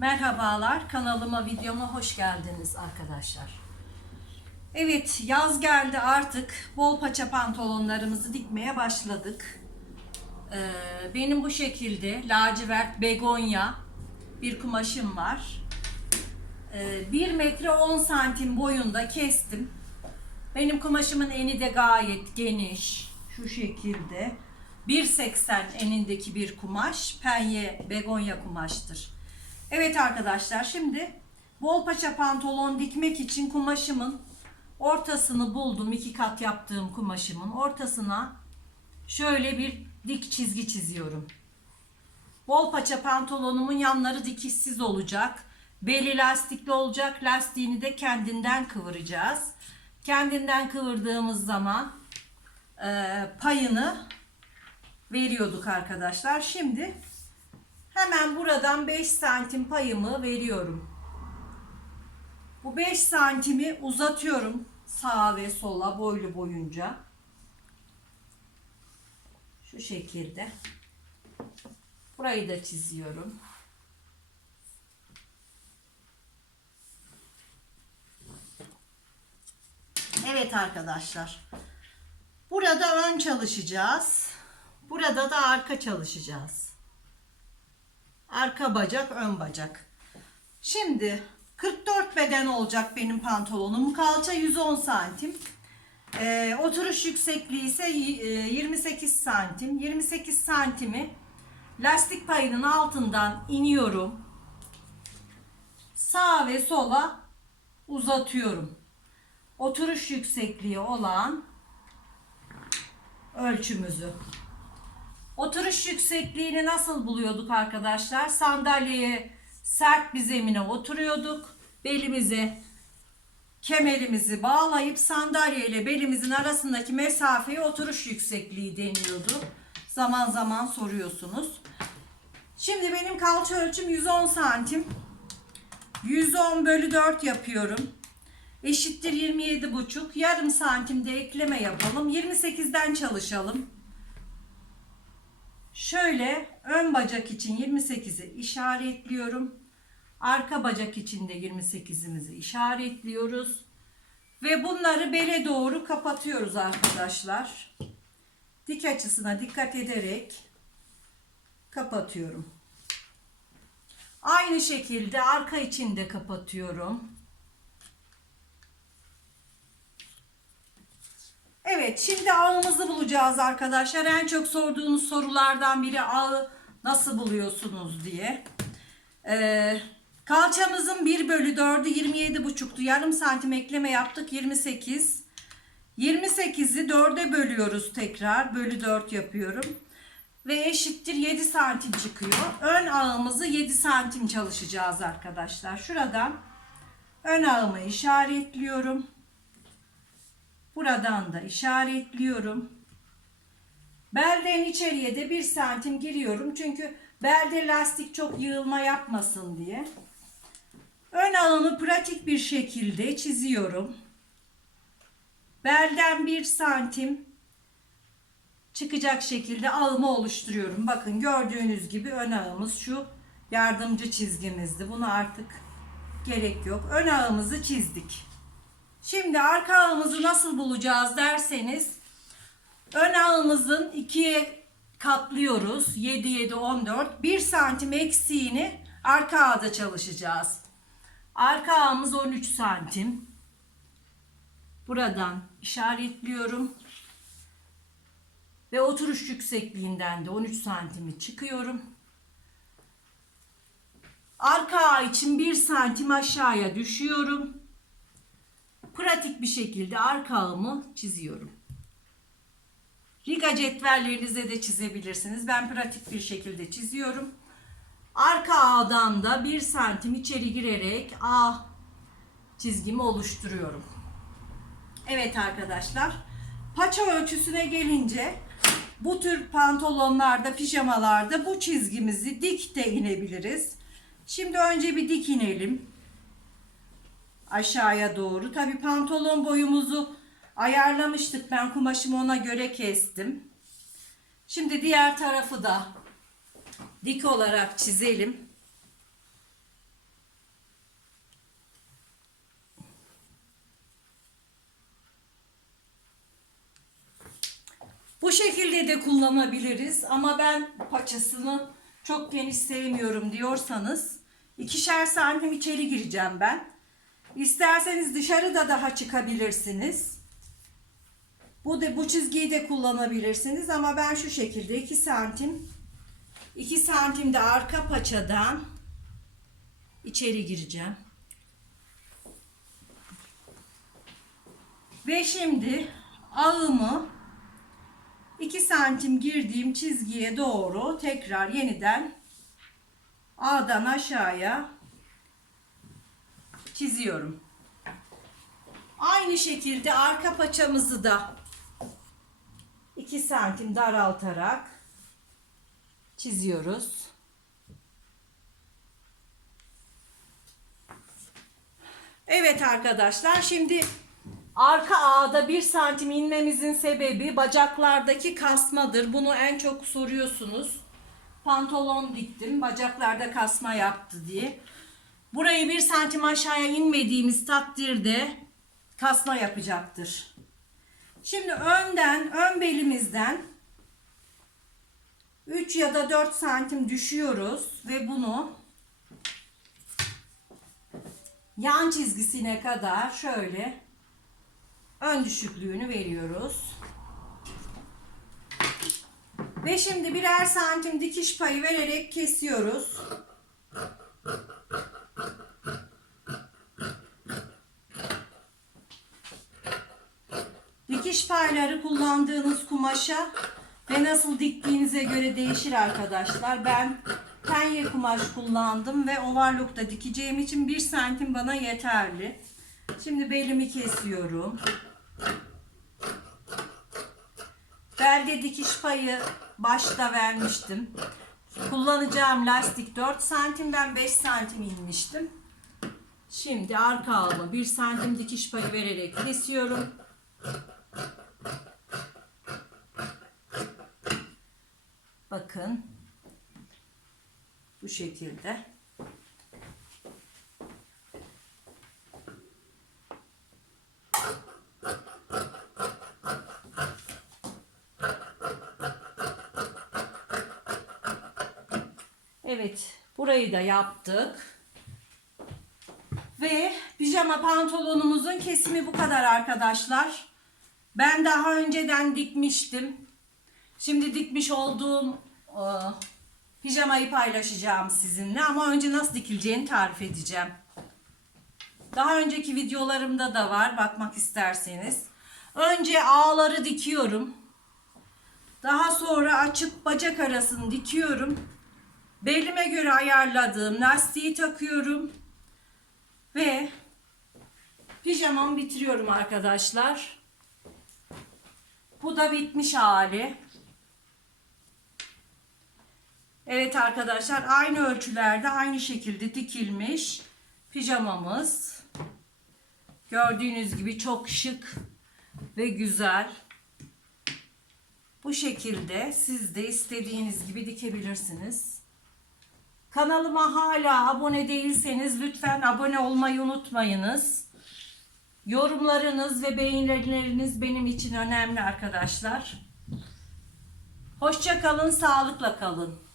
Merhabalar, kanalıma, videoma hoş geldiniz arkadaşlar. Evet, yaz geldi artık. Bol paça pantolonlarımızı dikmeye başladık. Ee, benim bu şekilde lacivert begonya bir kumaşım var. Ee, 1 metre 10 santim boyunda kestim. Benim kumaşımın eni de gayet geniş. Şu şekilde. 1.80 enindeki bir kumaş. Penye begonya kumaştır. Evet arkadaşlar şimdi bol paça pantolon dikmek için kumaşımın ortasını buldum. iki kat yaptığım kumaşımın ortasına şöyle bir dik çizgi çiziyorum. Bol paça pantolonumun yanları dikişsiz olacak. Beli lastikli olacak. Lastiğini de kendinden kıvıracağız. Kendinden kıvırdığımız zaman e, payını veriyorduk arkadaşlar. Şimdi hemen buradan 5 santim payımı veriyorum. Bu 5 santimi uzatıyorum sağa ve sola boylu boyunca. Şu şekilde. Burayı da çiziyorum. Evet arkadaşlar. Burada ön çalışacağız. Burada da arka çalışacağız. Arka bacak, ön bacak. Şimdi 44 beden olacak benim pantolonum. Kalça 110 santim. Ee, oturuş yüksekliği ise y- e, 28 santim. 28 santimi lastik payının altından iniyorum. Sağa ve sola uzatıyorum. Oturuş yüksekliği olan ölçümüzü. Oturuş yüksekliğini nasıl buluyorduk arkadaşlar? Sandalyeye sert bir zemine oturuyorduk. Belimize kemerimizi bağlayıp sandalye ile belimizin arasındaki mesafeye oturuş yüksekliği deniyordu. Zaman zaman soruyorsunuz. Şimdi benim kalça ölçüm 110 santim. 110 bölü 4 yapıyorum. Eşittir 27 buçuk. Yarım santimde ekleme yapalım. 28'den çalışalım. Şöyle ön bacak için 28'i işaretliyorum. Arka bacak için de 28'imizi işaretliyoruz. Ve bunları bele doğru kapatıyoruz arkadaşlar. Dik açısına dikkat ederek kapatıyorum. Aynı şekilde arka için de kapatıyorum. Evet, şimdi ağımızı bulacağız arkadaşlar. En çok sorduğunuz sorulardan biri ağı nasıl buluyorsunuz diye. Ee, kalçamızın 1 bölü 4'ü 27 buçuktu. Yarım santim ekleme yaptık 28. 28'i 4'e bölüyoruz tekrar. Bölü 4 yapıyorum. Ve eşittir 7 santim çıkıyor. Ön ağımızı 7 santim çalışacağız arkadaşlar. Şuradan ön ağımı işaretliyorum. Buradan da işaretliyorum. Belden içeriye de 1 santim giriyorum. Çünkü belde lastik çok yığılma yapmasın diye. Ön ağımı pratik bir şekilde çiziyorum. Belden 1 santim çıkacak şekilde ağımı oluşturuyorum. Bakın gördüğünüz gibi ön ağımız şu yardımcı çizgimizdi. Bunu artık gerek yok. Ön ağımızı çizdik. Şimdi arka ağımızı nasıl bulacağız derseniz ön ağımızın ikiye katlıyoruz. 7 7 14. 1 santim eksiğini arka ağda çalışacağız. Arka ağımız 13 santim. Buradan işaretliyorum. Ve oturuş yüksekliğinden de 13 santimi çıkıyorum. Arka ağ için 1 santim aşağıya düşüyorum pratik bir şekilde arka ağımı çiziyorum. Riga cetvellerinize de çizebilirsiniz. Ben pratik bir şekilde çiziyorum. Arka ağdan da 1 santim içeri girerek ağ çizgimi oluşturuyorum. Evet arkadaşlar. Paça ölçüsüne gelince bu tür pantolonlarda, pijamalarda bu çizgimizi dik de inebiliriz. Şimdi önce bir dik inelim aşağıya doğru. Tabi pantolon boyumuzu ayarlamıştık. Ben kumaşımı ona göre kestim. Şimdi diğer tarafı da dik olarak çizelim. Bu şekilde de kullanabiliriz ama ben paçasını çok geniş sevmiyorum diyorsanız ikişer santim içeri gireceğim ben. İsterseniz dışarıda daha çıkabilirsiniz. Bu da bu çizgiyi de kullanabilirsiniz ama ben şu şekilde 2 santim 2 santim de arka paçadan içeri gireceğim. Ve şimdi ağımı 2 santim girdiğim çizgiye doğru tekrar yeniden A'dan aşağıya çiziyorum. Aynı şekilde arka paçamızı da 2 santim daraltarak çiziyoruz. Evet arkadaşlar şimdi arka ağda 1 santim inmemizin sebebi bacaklardaki kasmadır. Bunu en çok soruyorsunuz. Pantolon diktim bacaklarda kasma yaptı diye. Burayı 1 santim aşağıya inmediğimiz takdirde kasma yapacaktır. Şimdi önden, ön belimizden 3 ya da 4 santim düşüyoruz ve bunu yan çizgisine kadar şöyle ön düşüklüğünü veriyoruz. Ve şimdi birer santim dikiş payı vererek kesiyoruz. Dikiş payları kullandığınız kumaşa ve nasıl diktiğinize göre değişir arkadaşlar. Ben penye kumaş kullandım ve overlock'ta dikeceğim için 1 santim bana yeterli. Şimdi belimi kesiyorum. Belde dikiş payı başta vermiştim. Kullanacağım lastik 4 santim ben 5 santim inmiştim. Şimdi arka alma 1 santim dikiş payı vererek kesiyorum. Bakın. Bu şekilde. Evet, burayı da yaptık. Ve pijama pantolonumuzun kesimi bu kadar arkadaşlar. Ben daha önceden dikmiştim. Şimdi dikmiş olduğum e, pijamayı paylaşacağım sizinle ama önce nasıl dikileceğini tarif edeceğim. Daha önceki videolarımda da var bakmak isterseniz. Önce ağları dikiyorum. Daha sonra açıp bacak arasını dikiyorum. Belime göre ayarladığım lastiği takıyorum. Ve pijamamı bitiriyorum arkadaşlar. Bu da bitmiş hali. Evet arkadaşlar aynı ölçülerde aynı şekilde dikilmiş pijamamız. Gördüğünüz gibi çok şık ve güzel. Bu şekilde siz de istediğiniz gibi dikebilirsiniz. Kanalıma hala abone değilseniz lütfen abone olmayı unutmayınız. Yorumlarınız ve beğenileriniz benim için önemli arkadaşlar. Hoşça kalın, sağlıkla kalın.